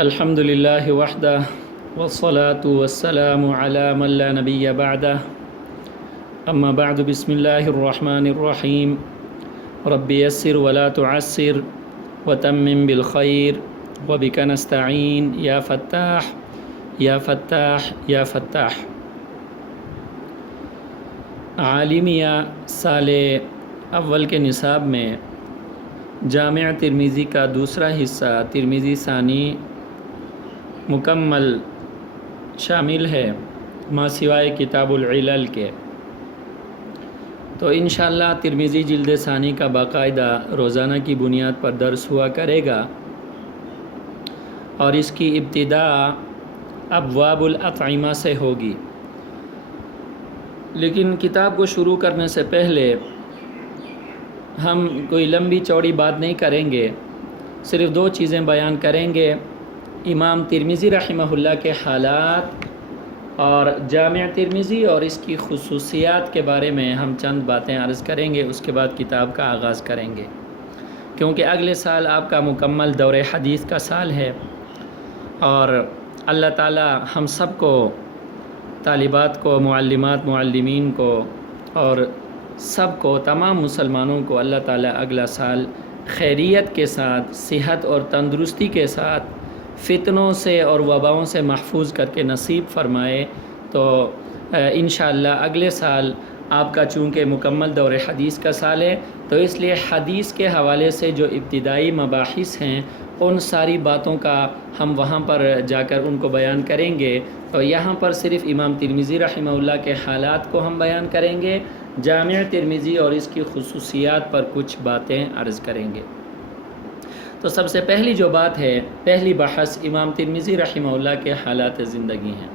الحمد لله وحده والصلاة والسلام على من لا نبي بعده أما بعد بسم الله الرحمن الرحيم رب يسر ولا تعسر وتمم بالخير وبك نستعين يا فتاح يا فتاح يا فتاح عالمیہ سال اول کے نصاب میں جامع ترمذی کا دوسرا حصہ ترمذی ثانی مکمل شامل ہے ما سوائے کتاب العلل کے، تو انشاءاللہ ترمذی جلد ثانی کا باقاعدہ روزانہ کی بنیاد پر درس ہوا کرے گا، اور اس کی ابتدا ابواب الاطعمہ سے ہوگی۔ لیکن کتاب کو شروع کرنے سے پہلے ہم کوئی لمبی چوڑی بات نہیں کریں گے، صرف دو چیزیں بیان کریں گے۔ امام ترمذی رحمہ اللہ کے حالات اور جامع ترمذی اور اس کی خصوصیات کے بارے میں ہم چند باتیں عرض کریں گے، اس کے بعد کتاب کا آغاز کریں گے، کیونکہ اگلے سال آپ کا مکمل دور حدیث کا سال ہے، اور اللہ تعالی ہم سب کو، طالبات کو، معلمات، معلمین کو، اور سب کو، تمام مسلمانوں کو اللہ تعالیٰ اگلا سال خیریت کے ساتھ، صحت اور تندرستی کے ساتھ، فتنوں سے اور وباؤں سے محفوظ کر کے نصیب فرمائے۔ تو انشاءاللہ اگلے سال آپ کا چونکہ مکمل دور حدیث کا سال ہے، تو اس لیے حدیث کے حوالے سے جو ابتدائی مباحث ہیں ان ساری باتوں کا ہم وہاں پر جا کر ان کو بیان کریں گے، اور یہاں پر صرف امام ترمذی رحمہ اللہ کے حالات کو ہم بیان کریں گے، جامع ترمذی اور اس کی خصوصیات پر کچھ باتیں عرض کریں گے۔ تو سب سے پہلی جو بات ہے، پہلی بحث امام ترمذی رحمہ اللہ کے حالات زندگی ہیں۔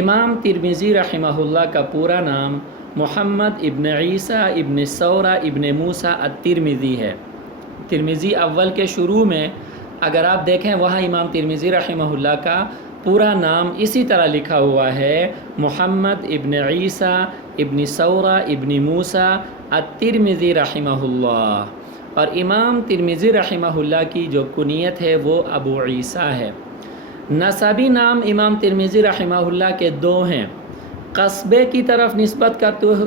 امام ترمذی رحمہ اللہ کا پورا نام محمد ابن عیسیٰ ابن ثورہ ابن موسیٰ الترمذی ہے۔ ترمذی اول کے شروع میں اگر آپ دیکھیں وہاں امام ترمذی رحمہ اللہ کا پورا نام اسی طرح لکھا ہوا ہے، محمد ابن عیسیٰ ابن ثورہ ابن موسیٰ الترمذی رحمہ اللہ، اور امام ترمذی رحمہ اللہ کی جو کنیت ہے وہ ابو عیسیٰ ہے۔ نسبی نام امام ترمذی رحمہ اللہ کے دو ہیں، قصبے کی طرف نسبت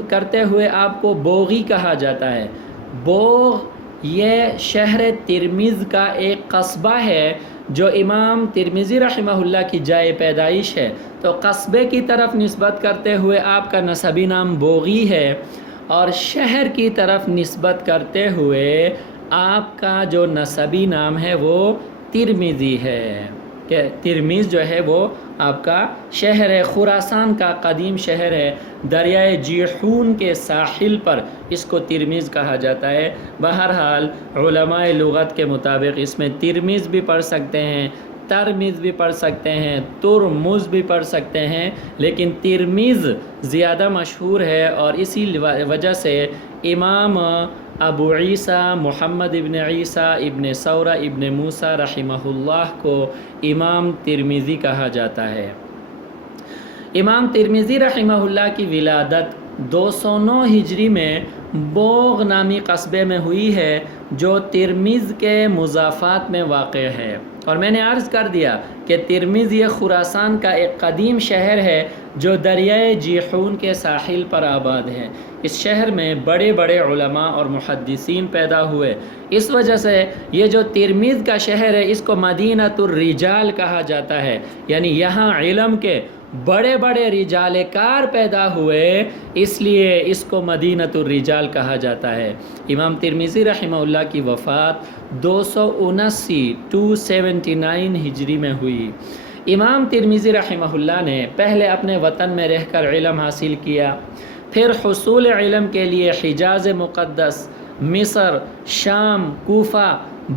کرتے ہوئے آپ کو بوغی کہا جاتا ہے۔ بوغ یہ شہر ترمذ کا ایک قصبہ ہے جو امام ترمذی رحمہ اللہ کی جائے پیدائش ہے، تو قصبے کی طرف نسبت کرتے ہوئے آپ کا نسبی نام بوغی ہے، اور شہر کی طرف نسبت کرتے ہوئے آپ کا جو نسبی نام ہے وہ ترمذی ہے، کہ ترمذ جو ہے وہ آپ کا شہر ہے، خراسان کا قدیم شہر ہے، دریائے جیحون کے ساحل پر اس کو ترمذ کہا جاتا ہے۔ بہرحال علماء لغت کے مطابق اس میں ترمذ بھی پڑھ سکتے ہیں، ترمذ بھی پڑھ سکتے ہیں، ترمز بھی پڑھ سکتے ہیں، لیکن ترمذ زیادہ مشہور ہے، اور اسی وجہ سے امام ابو عیسیٰ محمد ابن عیسیٰ ابن ثورہ ابن موسیٰ رحمہ اللہ کو امام ترمذی کہا جاتا ہے۔ امام ترمذی رحمہ اللہ کی ولادت 209 ہجری میں بوغ نامی قصبے میں ہوئی ہے، جو ترمذ کے مضافات میں واقع ہے، اور میں نے عرض کر دیا کہ ترمذ یہ خراسان کا ایک قدیم شہر ہے جو دریائے جیحون کے ساحل پر آباد ہے۔ اس شہر میں بڑے بڑے علماء اور محدثین پیدا ہوئے، اس وجہ سے یہ جو ترمذ کا شہر ہے اس کو مدینۃ الرجال کہا جاتا ہے، یعنی یہاں علم کے بڑے بڑے رجال کار پیدا ہوئے، اس لیے اس کو مدینۃ الرجال کہا جاتا ہے۔ امام ترمذی رحمہ اللہ کی وفات 279 ہجری میں ہوئی۔ امام ترمذی رحمہ اللہ نے پہلے اپنے وطن میں رہ کر علم حاصل کیا، پھر حصول علم کے لیے حجاز مقدس، مصر، شام، کوفہ،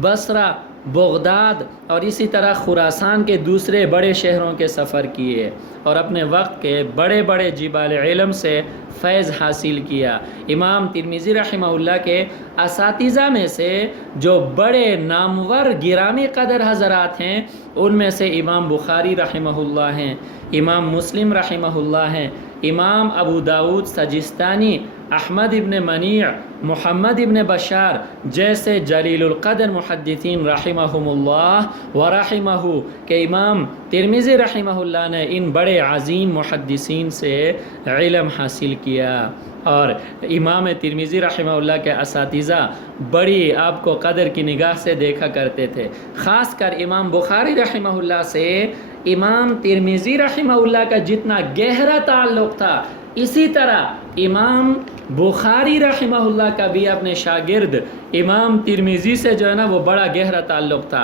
بصرہ، بغداد اور اسی طرح خراسان کے دوسرے بڑے شہروں کے سفر کیے، اور اپنے وقت کے بڑے بڑے جبال علم سے فیض حاصل کیا۔ امام ترمذی رحمہ اللہ کے اساتذہ میں سے جو بڑے نامور گرامی قدر حضرات ہیں ان میں سے امام بخاری رحمہ اللہ ہیں، امام مسلم رحمہ اللہ ہیں، امام ابو داود سجستانی احمد ابن منیع، محمد ابن بشار جیسے جلیل القدر محدثین رحمہم اللہ و رحمہ کہ امام ترمذی رحمہ اللہ نے ان بڑے عظیم محدثین سے علم حاصل کیا، اور امام ترمذی رحمہ اللہ کے اساتذہ بڑی آپ کو قدر کی نگاہ سے دیکھا کرتے تھے۔ خاص کر امام بخاری رحمہ اللہ سے امام ترمذی رحمہ اللہ کا جتنا گہرا تعلق تھا، اسی طرح امام بخاری رحمہ اللہ کا بھی اپنے شاگرد امام ترمذی سے جو ہے نا وہ بڑا گہرا تعلق تھا۔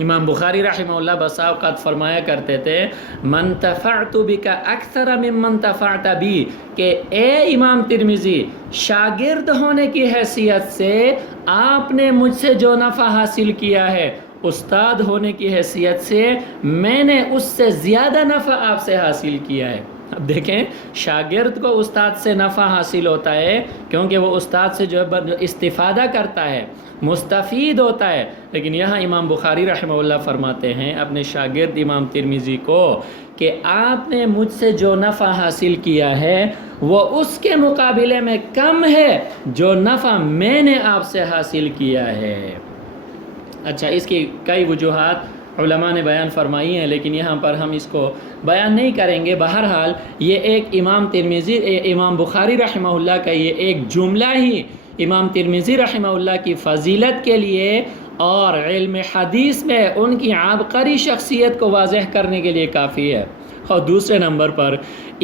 امام بخاری رحمہ اللہ بسا اوقات فرمایا کرتے تھے من انتفعت بک اکثر ممن انتفعت بی، کہ اے امام ترمذی شاگرد ہونے کی حیثیت سے آپ نے مجھ سے جو نفع حاصل کیا ہے، استاد ہونے کی حیثیت سے میں نے اس سے زیادہ نفع آپ سے حاصل کیا ہے۔ اب دیکھیں شاگرد کو استاد سے نفع حاصل ہوتا ہے کیونکہ وہ استاد سے جو ہے استفادہ کرتا ہے، مستفید ہوتا ہے، لیکن یہاں امام بخاری رحمہ اللہ فرماتے ہیں اپنے شاگرد امام ترمذی کو کہ آپ نے مجھ سے جو نفع حاصل کیا ہے وہ اس کے مقابلے میں کم ہے جو نفع میں نے آپ سے حاصل کیا ہے۔ اچھا، اس کی کئی وجوہات علماء نے بیان فرمائی ہیں، لیکن یہاں پر ہم اس کو بیان نہیں کریں گے۔ بہرحال یہ ایک امام بخاری رحمہ اللہ کا یہ ایک جملہ ہی امام ترمذی رحمہ اللہ کی فضیلت کے لیے اور علم حدیث میں ان کی عبقری شخصیت کو واضح کرنے کے لیے کافی ہے۔ اور دوسرے نمبر پر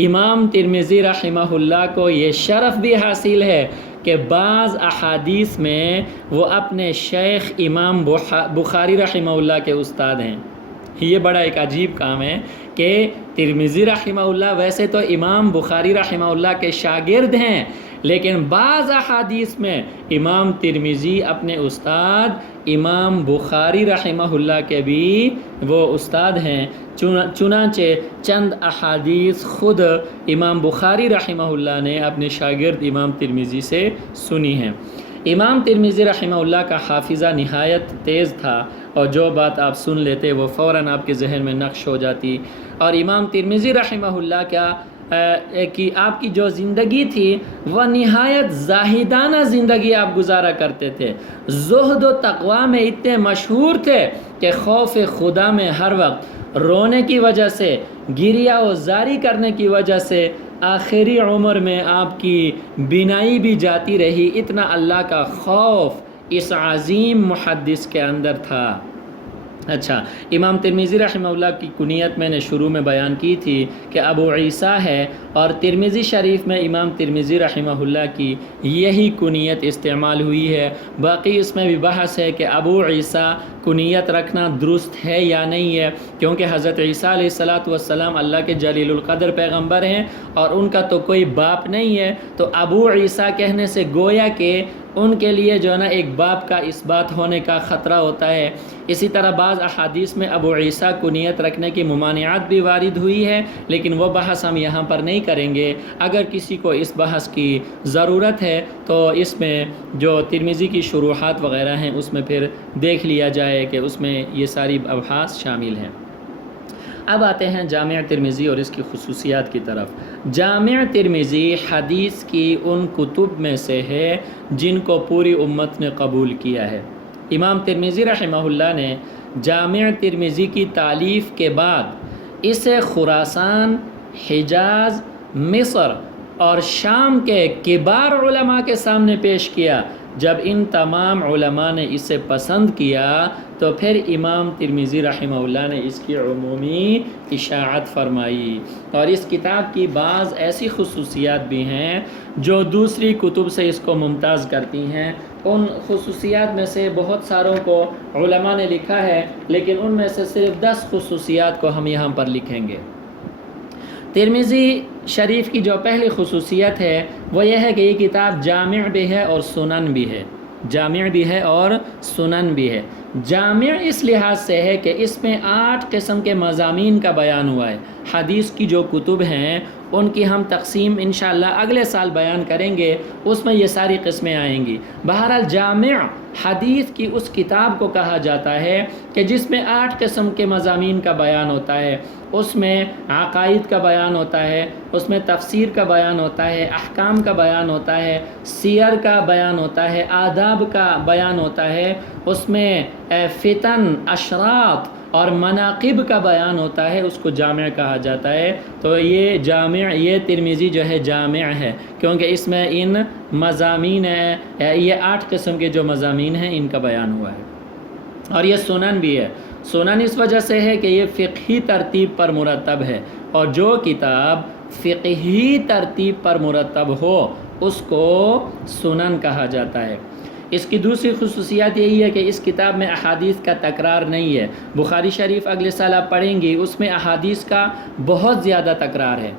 امام ترمذی رحمہ اللہ کو یہ شرف بھی حاصل ہے کہ بعض احادیث میں وہ اپنے شیخ امام بخاری رحمہ اللہ کے استاد ہیں۔ یہ بڑا ایک عجیب کام ہے کہ ترمذی رحمہ اللہ ویسے تو امام بخاری رحمہ اللہ کے شاگرد ہیں، لیکن بعض احادیث میں امام ترمذی اپنے استاد امام بخاری رحمہ اللہ کے بھی وہ استاد ہیں۔ چنانچہ چند احادیث خود امام بخاری رحمہ اللہ نے اپنے شاگرد امام ترمذی سے سنی ہیں۔ امام ترمذی رحمہ اللہ کا حافظہ نہایت تیز تھا، اور جو بات آپ سن لیتے وہ فوراً آپ کے ذہن میں نقش ہو جاتی۔ اور امام ترمذی رحمہ اللہ کی آپ کی جو زندگی تھی وہ نہایت زاہدانہ زندگی آپ گزارا کرتے تھے، زہد و تقوی میں اتنے مشہور تھے کہ خوف خدا میں ہر وقت رونے کی وجہ سے، گریہ و زاری کرنے کی وجہ سے آخری عمر میں آپ کی بینائی بھی جاتی رہی، اتنا اللہ کا خوف اس عظیم محدث کے اندر تھا۔ اچھا، امام ترمذی رحمہ اللہ کی کنیت میں نے شروع میں بیان کی تھی کہ ابو عیسیٰ ہے، اور ترمذی شریف میں امام ترمذی رحمہ اللہ کی یہی کنیت استعمال ہوئی ہے۔ باقی اس میں بھی بحث ہے کہ ابو عیسیٰ کنیت رکھنا درست ہے یا نہیں ہے، کیونکہ حضرت عیسیٰ علیہ السلام اللہ کے جلیل القدر پیغمبر ہیں اور ان کا تو کوئی باپ نہیں ہے، تو ابو عیسیٰ کہنے سے گویا کہ ان کے لیے جو ہے نا ایک باپ کا اس بات ہونے کا خطرہ ہوتا ہے۔ اسی طرح بعض احادیث میں ابو عیسیٰ کنیت رکھنے کی ممانعات بھی وارد ہوئی ہے، لیکن وہ بحث ہم یہاں پر نہیں کریں گے۔ اگر کسی کو اس بحث کی ضرورت ہے تو اس میں جو ترمذی کی شروحات وغیرہ ہیں اس میں پھر دیکھ لیا جائے کہ اس میں یہ ساری ابحاث شامل ہیں۔ اب آتے ہیں جامع ترمذی اور اس کی خصوصیات کی طرف۔ جامع ترمذی حدیث کی ان کتب میں سے ہے جن کو پوری امت نے قبول کیا ہے۔ امام ترمذی رحمہ اللہ نے جامع ترمذی کی تالیف کے بعد اسے خراسان، حجاز، مصر اور شام کے کبار علماء کے سامنے پیش کیا۔ جب ان تمام علماء نے اسے پسند کیا تو پھر امام ترمذی رحمہ اللہ نے اس کی عمومی اشاعت فرمائی، اور اس کتاب کی بعض ایسی خصوصیات بھی ہیں جو دوسری کتب سے اس کو ممتاز کرتی ہیں۔ ان خصوصیات میں سے بہت ساروں کو علماء نے لکھا ہے، لیکن ان میں سے صرف 10 خصوصیات کو ہم یہاں پر لکھیں گے۔ ترمذی شریف کی جو پہلی خصوصیت ہے وہ یہ ہے کہ یہ کتاب جامع بھی ہے اور سنن بھی ہے۔ جامع بھی ہے اور سنن بھی ہے۔ جامع اس لحاظ سے ہے کہ اس میں 8 قسم کے مضامین کا بیان ہوا ہے۔ حدیث کی جو کتب ہیں ان کی ہم تقسیم انشاءاللہ اگلے سال بیان کریں گے، اس میں یہ ساری قسمیں آئیں گی۔ بہرحال جامع حدیث کی اس کتاب کو کہا جاتا ہے کہ جس میں 8 قسم کے مضامین کا بیان ہوتا ہے، اس میں عقائد کا بیان ہوتا ہے، اس میں تفسیر کا بیان ہوتا ہے، احکام کا بیان ہوتا ہے، سیر کا بیان ہوتا ہے، آداب کا بیان ہوتا ہے، اس میں فتن، اشراط اور مناقب کا بیان ہوتا ہے، اس کو جامع کہا جاتا ہے۔ تو یہ جامع، یہ ترمذی جو ہے جامع ہے، کیونکہ اس میں ان مضامین ہیں، یہ 8 قسم کے جو مضامین ہیں ان کا بیان ہوا ہے۔ اور یہ سنن بھی ہے۔ سنن اس وجہ سے ہے کہ یہ فقہی ترتیب پر مرتب ہے، اور جو کتاب فقہی ترتیب پر مرتب ہو اس کو سنن کہا جاتا ہے۔ اس کی دوسری خصوصیات یہی ہے کہ اس کتاب میں احادیث کا تکرار نہیں ہے۔ بخاری شریف اگلے سال آپ پڑھیں گی، اس میں احادیث کا بہت زیادہ تکرار ہے۔